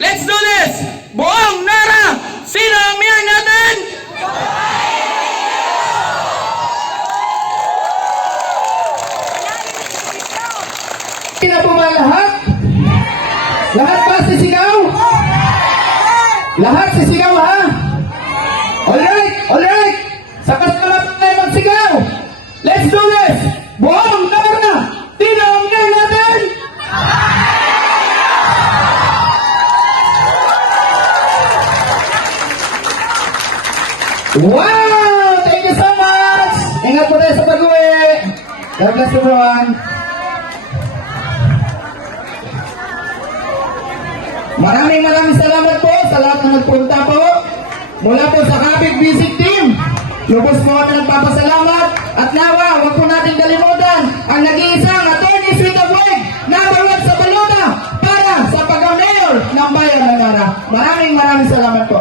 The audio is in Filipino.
Let's do this! Buong Nara! Sino ang mayor natin? Sino po ba lahat? Lahat ba sisigaw? Lahat sisigaw ha? Alright, alright! Sakas na lang tayo magsigaw! Let's do this! Buong Nara! Sino ang mayor natin? Wow! Thank you so much! Ingat po tayo sa pag-uwi! God bless everyone! Maraming salamat po sa lahat na nagpunta po. Mula po sa Kapit Visit Team. Lubos po kami nagpapasalamat. At nawa, huwag po natin kalimutan ang nag-iisang Attorney Sweet of Word number 1 sa Balota para sa pagka-mayor ng Bayan ng Nara. Maraming salamat po.